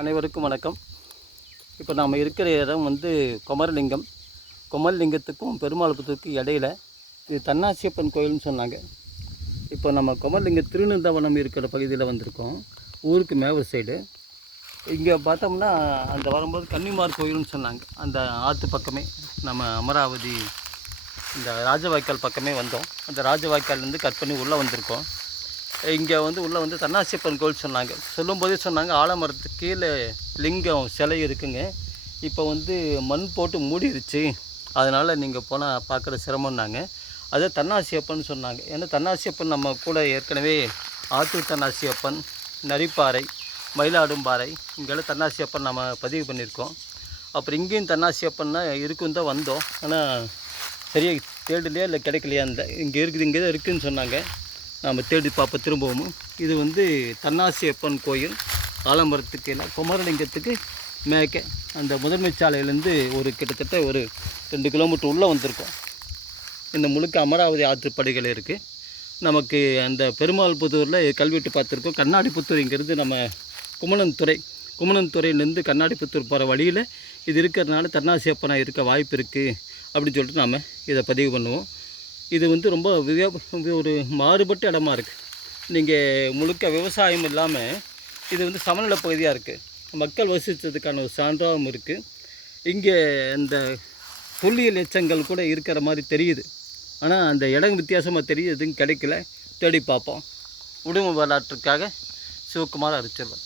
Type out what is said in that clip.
அனைவருக்கும் வணக்கம். இப்போ நாம் இருக்கிற இடம் வந்து குமரலிங்கம். குமரலிங்கத்துக்கும் பெருமாள்புத்தூருக்கும் இடையில இது தன்னாசியப்பன் கோயில்னு சொன்னாங்க. இப்போ நம்ம குமரலிங்கம் திருநந்தவனம் இருக்கிற பகுதியில் வந்திருக்கோம். ஊருக்கு மேவர் சைடு இங்கே பார்த்தோம்னா அந்த வரும்போது கன்னிமார் கோயில்னு சொன்னாங்க. அந்த ஆற்று பக்கமே. நம்ம அமராவதி இந்த ராஜவாய்க்கால் பக்கமே வந்தோம். அந்த ராஜவாய்க்கால்லேருந்து கட் பண்ணி உள்ளே வந்திருக்கோம். இங்கே வந்து உள்ளே வந்து தன்னாசியப்பன் கோயில் சொன்னாங்க. சொல்லும்போதே சொன்னாங்க ஆலமரத்துக்கு கீழே லிங்கம் சிலை இருக்குங்க. இப்போ வந்து மண் போட்டு மூடிடுச்சு அதனால் நீங்கள் போனால் பார்க்குற சிரமம்னாங்க. அது தன்னாசியப்பன் சொன்னாங்க. ஏன்னா தன்னாசியப்பன் நம்ம கூட ஏற்கனவே ஆத்தூர் தன்னாசியப்பன் நரிப்பாறை மயிலாடும்பாறை இங்கெல்லாம் தன்னாசியப்பன் நம்ம பதிவு பண்ணியிருக்கோம். அப்புறம் இங்கேயும் தன்னாசியப்பன்னா இருக்குன்னு தான் வந்தோம். ஆனால் சரியாக தேடலையா இல்லை கிடைக்கலையா இந்த இங்கே இருக்குது இங்கே தான் இருக்குதுன்னு சொன்னாங்க. நாம் தேடி பார்ப்ப திரும்பவும். இது வந்து தன்னாசியப்பன் கோயில். ஆலமரத்துக்கு இல்லை குமரலிங்கத்துக்கு மேற்கே. அந்த முதன்மை சாலையிலேருந்து ஒரு கிட்டத்தட்ட ஒரு ரெண்டு கிலோமீட்டர் உள்ளே வந்திருக்கோம். இந்த முழுக்க அமராவதி ஆற்றுப்படுகள் இருக்குது நமக்கு அந்த பெருமாள் புதூரில் கல்வெட்டு பார்த்துருக்கோம். கண்ணாடி இங்கேருந்து நம்ம குமணன்துறை குமணன்துறையிலேருந்து கண்ணாடிப்புத்தூர் போகிற வழியில் இது இருக்கிறதுனால தன்னாசியப்பனாக இருக்க வாய்ப்பு இருக்குது அப்படின்னு சொல்லிட்டு நாம் இதை பதிவு பண்ணுவோம். இது வந்து ரொம்ப ஒரு மாறுபட்ட இடமா இருக்குது நீங்கள் முழுக்க விவசாயம் இல்லாமல் இது வந்து சமநிலை பகுதியாக இருக்குது மக்கள் வசித்ததுக்கான ஒரு சான்றாகவும் இருக்குது இங்கே இந்த தொல்லியல் எச்சங்கள் கூட இருக்கிற மாதிரி தெரியுது. ஆனால் அந்த இடம் வித்தியாசமாக தெரியுது எதுவும் கிடைக்கல. தேடி பார்ப்போம். உடும வரலாற்றுக்காக சிவகுமார் அரிச்சல்வன்